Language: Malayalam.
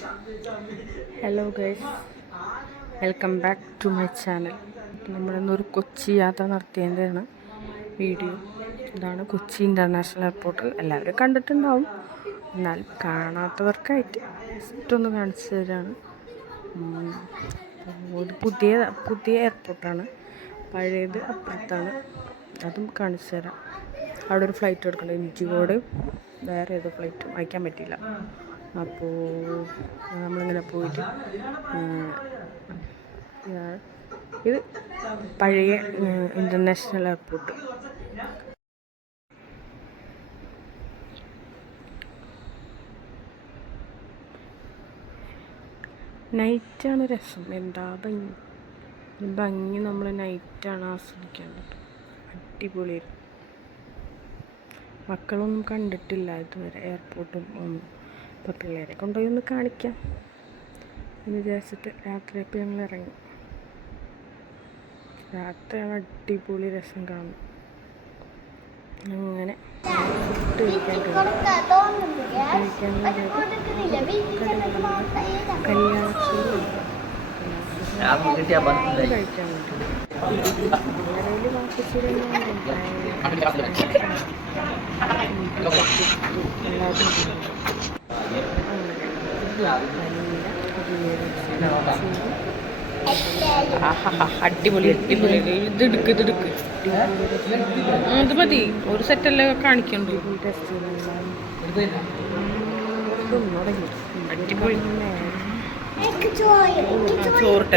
Hello guys, welcome back to my channel. നമ്മളിന്നൊരു കൊച്ചി യാത്ര നടത്തിയതിൻ്റെയാണ് വീഡിയോ. ഇതാണ് കൊച്ചി ഇൻ്റർനാഷണൽ എയർപോർട്ട്. എല്ലാവരും കണ്ടിട്ടുണ്ടാവും, എന്നാൽ കാണാത്തവർക്കായിട്ട് ജസ്റ്റ് ഒന്ന് കാണിച്ചു തരാണ്. ഒരു പുതിയ എയർപോർട്ടാണ്, പഴയത് അപ്പുറത്താണ്. അതും കാണിച്ചു തരാം. അവിടെ ഒരു ഫ്ലൈറ്റ് എടുക്കണം, ഇൻഡിഗോയുടെ. വേറെ ഏതോ ഫ്ലൈറ്റ് വായിക്കാൻ പറ്റിയില്ല. അപ്പോൾ നമ്മളിങ്ങനെ പോയിട്ട് ഇത് പഴയ ഇൻ്റർനാഷണൽ എയർപോർട്ട്. നൈറ്റാണ് രസം. എന്താ ഭംഗി നമ്മൾ നൈറ്റാണ് ആസ്വദിക്കേണ്ടത്. അടിപൊളിയായിരുന്നു. മക്കളൊന്നും കണ്ടിട്ടില്ല ഇതുവരെ എയർപോർട്ടും ഒന്നും. അപ്പോൾ പിള്ളേരെ കൊണ്ടുപോയി ഒന്ന് കാണിക്കാം എന്ന് വിചാരിച്ചിട്ട് രാത്രിയപ്പോൾ ഞങ്ങൾ ഇറങ്ങി. രാത്രിയാണ് അടിപൊളി രസം കാണും. അങ്ങനെ ഫുഡ് കഴിക്കാൻ കല്യാണച്ചോറ് കഴിക്കാൻ വേണ്ടി കടയിൽ അടിപൊളി അടിപൊളി. ഇതെടുക്ക് ഇത് മതി. ഒരു സെറ്റല്ലേ കാണിക്കണ്ടു. അടിപൊളി. ചോറിട്ട